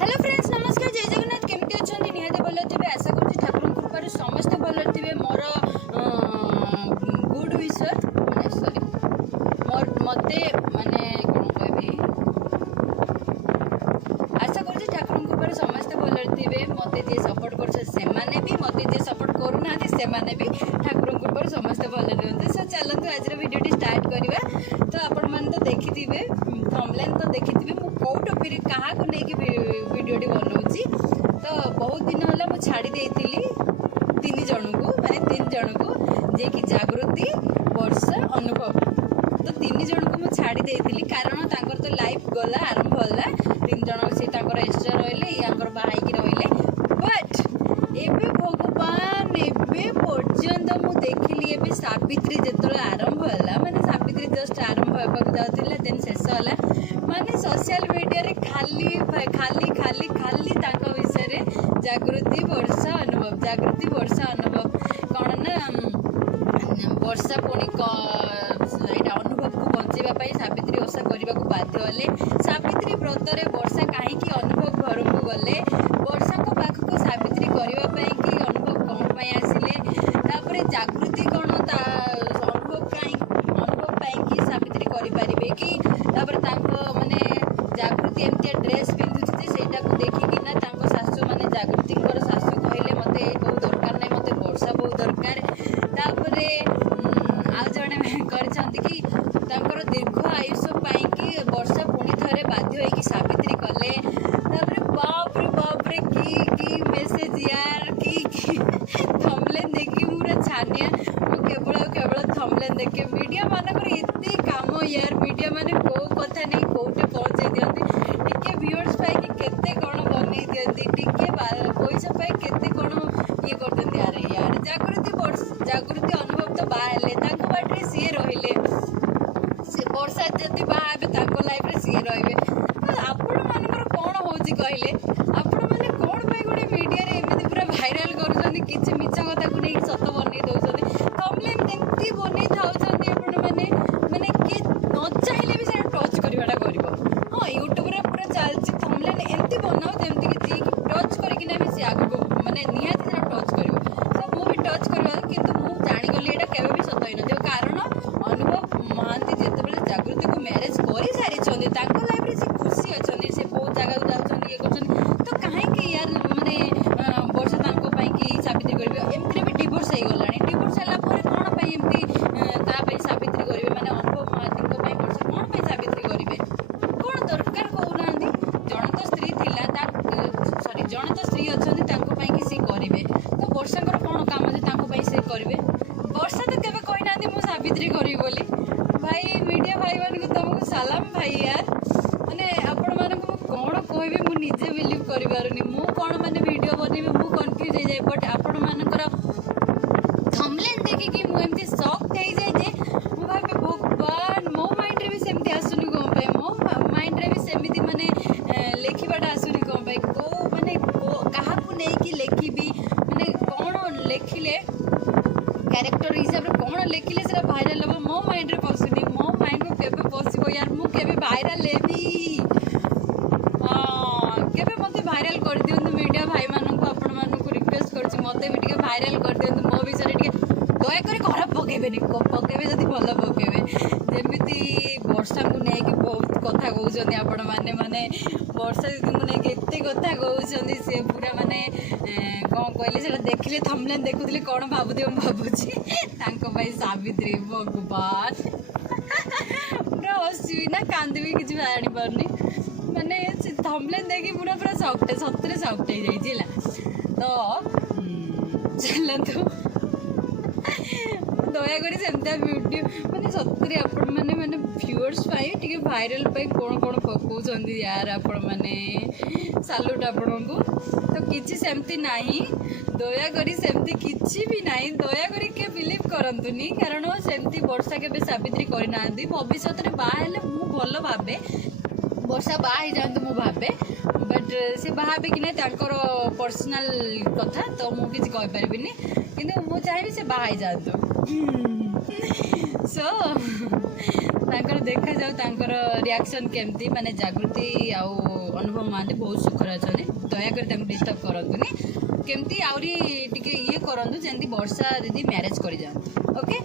Hello friends नमस्कार जय जगन्नाथ केमती अच्छा निहाते भल थे आशा करुँच ठाकुर कृपार समस्ते भल थे मोर गुड विशर माने सॉरी मोर मते माने कौन कहबी आशा करुँच ठाकुर कृपार समस्ते भल थे मते जे सपोर्ट कर सेमाने भी मते जे सपोर्ट करूना सेमाने भी ठाकुर कृपार समस्ते भल रुहतु। सो चलतु आज वीडियो स्टार्ट करवा। तो आपण मैंने तो देखिथिबे थंबनेल तो देखिथिबे मु कोउ टॉपिक कहा को लेके वीडियो बनाऊँगी। तो बहुत दिन है मुझे छाड़ी देती तीन जन को माने 3 जन को जे कि जागृति वर्षा अनुभव। तो 3 जन को मुझे छाड़ी देती कारण तांकर तो लाइफ गला आरंभ होला 3 जन से एक्स्ट्रा रहिले यार बाहर रहिले। बट एबे भगवान एबे पर्यंत मु देखिली एबे सावित्री जेतले आरंभ होला माने सावित्री जस्ट आरंभ होबाक जाउतिला देन शेष होला माने सोशल मीडिया रे खाली खाली खाली खाली तांको विषय रे जागृति वर्षा अनुभव कौन ना वर्षा पुणी यहाँ अनुभव को बचाई सावित्री ओषा करने को बाध्य हेले। सावित्री व्रत रे वर्षा कहीं अनुभव घर को गले वर्षा को पाखक सावित्री करने कि अनुभव कौन पाई आसिले जागृति कौन अनुभव पाई सावित्री करें कि माने जागृति एमती ड्रेस पिंधुची से देखिकिना शाशु माने जागृति शाशु कहले मत बहुत दरकार नहीं मत वर्षा बहुत दरकार। आज जड़े कर दीर्घ आयुष पाई कि वर्षा पुणी थे बाध्य हो सावित्री कले बापरे की मेसेज यार की थंबनेल देखी पूरा छानिया केवल थंबनेल देखे मीडिया मानकर एते काम यार मीडिया माने को कथा नहीं कोटे पहुंचाई दियंती टिके व्यूअर्स पाई कि केते कोन बनै दियंती टिके पैसा पाई केते कोन ये कर दियंती। अरे यार जागृति अनुभव तो बाहले ताको बाटरे सीए रहिले से वर्षा जति बाहाबे ताको लाइफ रे सीए रहिबे। तो आपण मानकर कोन होची कहले आपण माने कोन पाई गोटे मीडिया रे एमिति पूरा वायरल करूछन्ती किछि मिछा कथा को नै सत बनै दउछन्ती थंबनेल एमति बनै थाउछन्ती आपण माने माने कि न चाहिले भी से टच करबाटा करबो। हां यूट्यूब रे पूरा चलछि थंबनेल एमति बनाओ जेमति कि जी टच करिकिना भी से आगो माने निहाती से टच करबो। तो मु भी टच करबा किंतु मु जानि गली एटा केबे भी सत होइनो जो कारण अनुभव महांती जेतेबेले जागृति को मैरिज करि सारी छन्ती तांको लाइफ रे से खुशी अछन्ती से बहुत जगह को जाउछन्ती ये करछन्ती। तो काहे कि यार माने वर्षा तांको पई कि सावित्री करबे एमति भी डिवोर्स हे गलानी डिवोर्स हला परे कोन पई एमति ता पई सावित्री करबे माने अनुभव महांती को पई वर्षा कोन पई सावित्री करबे कोन दरकार कहउनांती जण तो स्त्री थिला ता सॉरी जण तो स्त्री अछन्ती तांको पई कि से करबे। तो वर्षा कर कोन काम जे तांको पई से करबे वर्षा तो केबे कहनांती मु सावित्री करी बोली। भाई मीडिया भाई मान को तुमको सलाम भाई यार माने आपण मान को कोन कहबे मु निजे बिलीव करि पारुनी मु कोन माने वीडियो बनेबे मु कंफ्यूज हे जाय। बट आपण मानकर थंबनेल देखि कि मु एमती शॉक થઈ जाय जे मु भाबे भगवान मो माइंड रे भी सेमती आसुनी कोन पे मो माइंड रे भी सेमिति माने लेखिबाटा आसुनी कोन पे को माने कहा को नै कि लेखिबी माने कोन लेखिले कैरेक्टर हिसाब रे कोन लेखिले सेरा वायरल हो मो माइंड रे पसुनी मो माइंड को केबे पसिबो यार मु केबे वायरल लेबी केबे मते वायरल कर दियंतु मीडिया भाई मानन को आपण मानन को रिक्वेस्ट करछि मते भी टिके वायरल कर दियंतु मो विषय टिके दया करी खराब पकेबेनी पकेबे जदि भलो पकेबे जेमिति वर्षा को नै कि बहुत कथा कहउछन्ती आपण माने माने वर्षा दीदी को नै केते कथा कहउछन्ती से पूरा माने कौन कहले से देखिले थंबनेल देखुथिले कोन भाबुथि हम भाबुछि तांको भाई सावित्री भगवान पूरा हसी ना कांदबी किछि जानि परनी माने थंबनेल देखि पूरा पूरा सॉफ्ट सतरे सॉफ्ट हे जाई जिला। तो चलतु दया करी सेमता वीडियो माने सतरे आपण माने माने व्यूअर्स पाई टिके वायरल पाई कोन कोन पकोछन्ती यार आपण माने सैल्यूट आपण को। तो किछि सेमती नाही दया करी सेमती किछि भी नाही दया करी के बिलीव करंतुनी कारण सेमती वर्षा के सावित्री करि नांदी भविष्य रे बाहेले मु भलो भाबे वर्षा बाहे जांतु मु भाबे। बट से बाहाबे कि नै तांकर पर्सनल कथा तो मु किछि कहि परबिनी किंतु मु चाहेबी से बाहे जांतु। सो तांकर देखा जाऊ तांकर रिएक्शन केमती माने जागृति आउ ଅନୁଭବ ମହାନ୍ତି ବହୁତ ସୁଖରେ ଅଛନ୍ତି। ଦୟାକରି ତାଙ୍କୁ ଡିଷ୍ଟର୍ବ କରନ୍ତୁନି। କେମିତି ଆହୁରି ଟିକେ ଇଏ କରନ୍ତୁ ଯେମିତି ବର୍ଷା ଦିଦି ମ୍ୟାରେଜ୍ କରିଯାଆନ୍ତୁ। ଓକେ,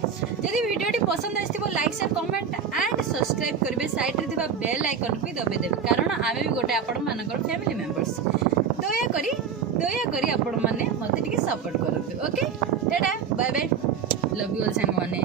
ଯଦି ଭିଡ଼ିଓଟି ପସନ୍ଦ ଆସିଥିବ like share comment and subscribe କରିବେ। ସାଇଡ଼୍ରେ ଥିବା ବେଲ୍ ଆଇକନ୍କୁ ବି ଦବେଇଦେବେ, କାରଣ ଆମେ ବି ଗୋଟେ ଆପଣମାନଙ୍କର ଫ୍ୟାମିଲି ମେମ୍ବର୍ସ। ଦୟାକରି ଆପଣମାନେ ମୋତେ ଟିକେ ସପୋର୍ଟ କରନ୍ତୁ। ଓକେ, ଟାଟା bye bye, love you all ସାଙ୍ଗମାନେ।